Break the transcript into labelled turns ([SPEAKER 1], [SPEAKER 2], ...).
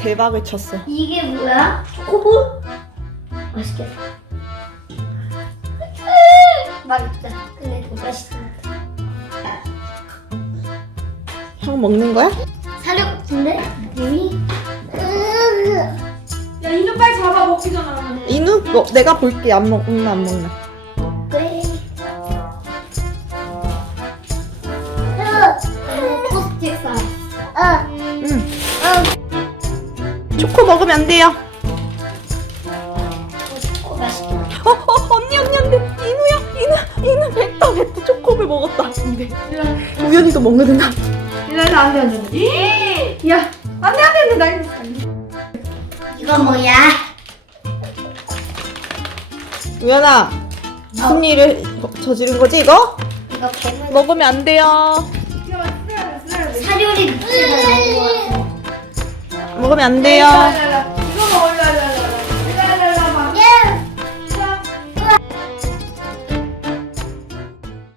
[SPEAKER 1] 대박을 쳤어.
[SPEAKER 2] 이게 뭐야? 초코볼? 맛있겠다. 맛있다. 근데 더 맛있다.
[SPEAKER 1] 형 먹는 거야?
[SPEAKER 2] 사료 같은데? 느낌이?
[SPEAKER 3] 야 이놈 빨리 잡아 먹기 전에.
[SPEAKER 1] 인우? 내가 볼게. 안 먹나 안 먹나.
[SPEAKER 2] 네. 포스틱 사.
[SPEAKER 1] 응. 초코 먹으면 안 돼요.
[SPEAKER 2] 맛있겠다.
[SPEAKER 1] 언니 안돼. 인우 뱉다 초코를 먹었다. 근데 우연히도 먹는다.
[SPEAKER 3] 이래서 안돼. 야 안돼 나 이거.
[SPEAKER 2] 이거 뭐야?
[SPEAKER 1] 우연아 무슨 일을 저지른 거지 이거?
[SPEAKER 2] 이거 괴물.
[SPEAKER 1] 먹으면 안 돼요.
[SPEAKER 2] 사료리 묻히는 거 같아.
[SPEAKER 1] 먹으면 안 돼요.